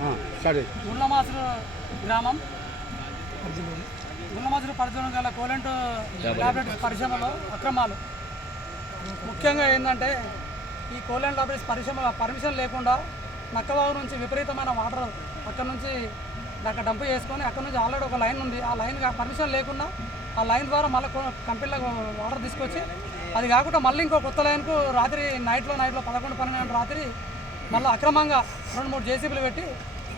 గుండ్లమాసులు గ్రామం గుండ్లమాసులు పరిధిలో గల కోలెంట్ ల్యాబొరేటరీస్ పరిశ్రమలో అక్రమాలు ముఖ్యంగా ఏంటంటే ఈ కోలెంట్ ల్యాబొరేటరీస్ పరిశ్రమ పర్మిషన్ లేకుండా నక్కవాగు నుంచి విపరీతమైన వాటర్ అక్కడ నుంచి అక్కడ డంప్ చేసుకొని అక్కడ నుంచి ఆల్రెడీ ఒక లైన్ ఉంది. ఆ లైన్ పర్మిషన్ లేకుండా ఆ లైన్ ద్వారా మళ్ళీ కంపెనీలకు వాటర్ తీసుకొచ్చి అది కాకుండా మళ్ళీ ఇంకో కొత్త లైన్కు రాత్రి నైట్లో 11-12 గంటల రాత్రి మళ్ళీ అక్రమంగా 2-3 జేసీబీలు పెట్టి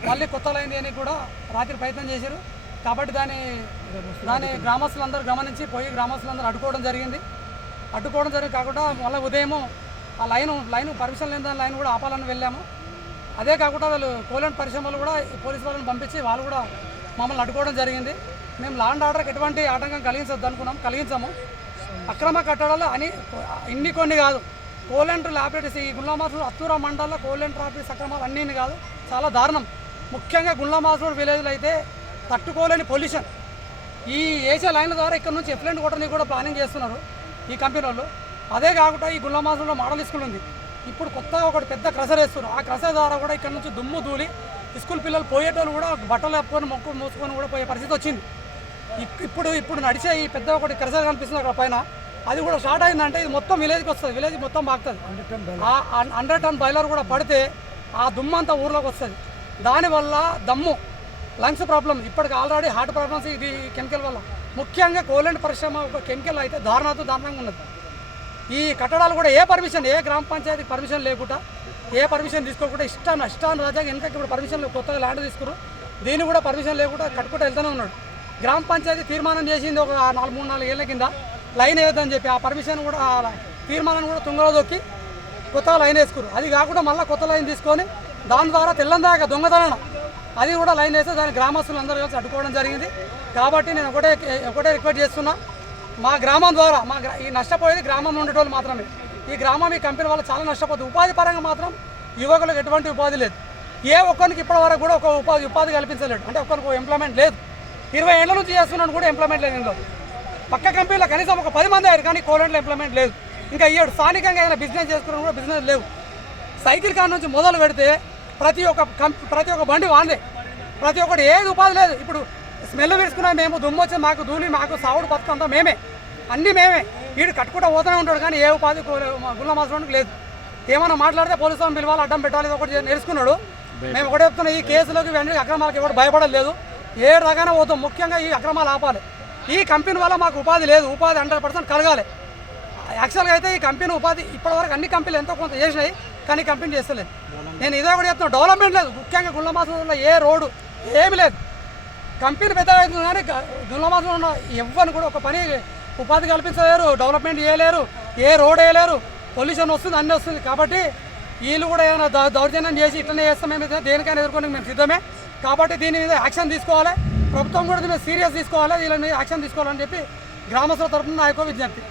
మళ్ళీ కొత్త లైన్ అని కూడా రాత్రి ప్రయత్నం చేశారు. కాబట్టి దాని గ్రామస్తులందరూ గమనించి పోయి గ్రామస్తులందరూ అడ్డుకోవడం జరిగింది కాకుండా మళ్ళీ ఉదయం ఆ లైన్ పర్మిషన్ లేని లైన్ కూడా ఆపాలని వెళ్ళాము. అదే కాకుండా వాళ్ళు కోలెంట్ పరిశ్రమలు కూడా పోలీసు వాళ్ళని పంపించి వాళ్ళు కూడా మమ్మల్ని అడ్డుకోవడం జరిగింది. మేము లా అండ్ ఆర్డర్కి ఎటువంటి ఆటంకం కలిగించొద్దు అనుకున్నాం, కలిగించాము. అక్రమ కట్టడాలు కొన్ని కాదు. కోలెంట్ ల్యాబొరేటరీస్ ఈ గుండ్లమాసులు అత్తూర మండలంలో కోలెంట్ ల్యాబొరేటరీస్ అక్రమాలు అన్నీ కాదు, చాలా దారుణం. ముఖ్యంగా గుండ్లమాసులు విలేజ్లో అయితే తట్టుకోలేని పొల్యూషన్. ఈ ఏసీ లైన్ల ద్వారా ఇక్కడ నుంచి ఎఫ్లెంట్ కొట్టడానికి కూడా ప్లానింగ్ చేస్తున్నారు ఈ కంపెనీ వాళ్ళు. అదే కాకుండా ఈ గుండ్లమాసులో మోడల్ స్కూల్ ఉంది, ఇప్పుడు కొత్తగా ఒకటి పెద్ద క్రషర్ వేస్తున్నారు. ఆ క్రషర్ ద్వారా కూడా ఇక్కడ నుంచి దుమ్ము ధూళి స్కూల్ పిల్లలు పోయేటోళ్ళు కూడా బట్టలు వేపుకొని మొక్కు మూసుకొని కూడా పోయే పరిస్థితి వచ్చింది. ఇప్పుడు నడిచే ఈ పెద్ద ఒకటి క్రషర్ కనిపిస్తుంది అక్కడ పైన, అది కూడా స్టార్ట్ అయిందంటే ఇది మొత్తం విలేజ్కి వస్తుంది, విలేజ్ మొత్తం బాగుతుంది. 100 టన్ బాయిలర్ కూడా పడితే ఆ దుమ్ము అంతా ఊర్లోకి వస్తుంది. దానివల్ల దమ్ము లంగ్స్ ప్రాబ్లం, ఇప్పటికి ఆల్రెడీ హార్ట్ ప్రాబ్లమ్స్ ఇది కెమికల్ వల్ల. ముఖ్యంగా కోలెంట్ పరిశ్రమ ఒక కెమికల్ అయితే దారుణంగా ఉన్నది. ఈ కట్టడాలు కూడా ఏ గ్రామ పంచాయతీ పర్మిషన్ లేకుండా ఏ పర్మిషన్ తీసుకోకుండా ఇష్టాన్ని రాజాగా వెనకకి ఇప్పుడు పర్మిషన్ కొత్తగా ల్యాండ్ తీసుకున్నారు, దీన్ని కూడా పర్మిషన్ లేకుండా కట్టుకుంటూ వెళ్తూనే ఉన్నాడు. గ్రామ పంచాయతీ తీర్మానం చేసింది ఒక 3-4 ఏళ్ల కింద లైన్ వేయొద్దని చెప్పి, ఆ పర్మిషన్ కూడా తీర్మానం కూడా తుంగలో దొక్కి కొత్తగా లైన్ వేసుకున్నారు. అది కాకుండా మళ్ళీ కొత్త లైన్ తీసుకొని దాని ద్వారా తెల్లందాక దొంగతనం అది కూడా లైన్ వేస్తే దాని గ్రామస్తులు అందరూ కలిసి అడ్డుకోవడం జరిగింది. కాబట్టి నేను ఒకటే రిక్వెస్ట్ చేస్తున్నా, మా గ్రామం ద్వారా ఈ నష్టపోయేది గ్రామంలో ఉండేటోళ్ళు మాత్రమే. ఈ గ్రామం ఈ కంపెనీ వల్ల చాలా నష్టపోతుంది. ఉపాధి పరంగా మాత్రం యువకులకు ఎటువంటి ఉపాధి లేదు. ఏ ఒక్కరికి ఇప్పటి వరకు కూడా ఒక ఉపాధి కల్పించలేడు, అంటే ఒక్కరికి ఎంప్లాయ్మెంట్ లేదు. 20 ఏళ్ల నుంచి చేస్తున్నాడు కూడా ఎంప్లాయ్మెంట్ లేదు. ఇందులో పక్క కంపెనీలో కనీసం ఒక 10 మంది అయ్యారు, కానీ కోలెంట్లో ఎంప్లాయ్మెంట్ లేదు. ఇంకా ఇయ్యాడు స్థానికంగా ఏదైనా బిజినెస్ చేసుకున్నా కూడా బిజినెస్ లేవు. సైకిల్ కార్ నుంచి మొదలు పెడితే ప్రతి ఒక్క బండి వాందే, ప్రతి ఒక్కటి ఏది ఉపాధి లేదు. ఇప్పుడు స్మెల్ వేసుకున్నా మేము, దుమ్ము వచ్చి మాకు ధూళి, మాకు సావుడు బతుకంతా మేమే, అన్నీ మేమే. వీడు కట్టుకుంటూ పోతూనే ఉంటాడు, కానీ ఏ ఉపాధి గుండ్లమాసులోనికి లేదు. ఏమైనా మాట్లాడితే పోలీసు వాళ్ళని పిలవాలి, అడ్డం పెట్టాలి, ఒకటి నేర్చుకున్నాడు. మేము ఒకటే చెప్తున్నాం, ఈ కేసులోకి వెంటనే అక్రమాలకు ఎవరు భయపడలేదు. ఏ రకంగా పోతాం, ముఖ్యంగా ఈ అక్రమాలు ఆపాలి. ఈ కంపెనీ వల్ల మాకు ఉపాధి లేదు, ఉపాధి 100% కలగాలి. యాక్చువల్గా అయితే ఈ కంపెనీ ఉపాధి ఇప్పటివరకు అన్ని కంపెనీలు ఎంతో కొంత చేసినాయి, కానీ కంపెనీ చేస్తలేదు. నేను ఇదే కూడా చెప్తున్నాను, డెవలప్మెంట్ లేదు. ముఖ్యంగా గుండ్లమాసులో ఏ రోడ్డు ఏమి లేదు. కంపెనీ పెద్దగా అవుతుంది, కానీ గుండ్లమాసులో ఉన్న ఎవ్వరిని కూడా ఒక పని ఉపాధి కల్పించలేరు, డెవలప్మెంట్ చేయలేరు, ఏ రోడ్ వేయలేరు. పొల్యూషన్ వస్తుంది, అన్నీ వస్తుంది. కాబట్టి వీళ్ళు కూడా ఏమైనా దౌర్జన్యం చేసి ఇట్లనే చేస్తాం, మేము దేనికైనా ఎదుర్కొని మేము సిద్ధమే. కాబట్టి దీని మీద యాక్షన్ తీసుకోవాలి, ప్రభుత్వం కూడా దీని మీద సీరియస్ తీసుకోవాలి, వీళ్ళ మీద యాక్షన్ తీసుకోవాలని చెప్పి గ్రామస్తుల తరఫున నా యొక్క విజ్ఞప్తి.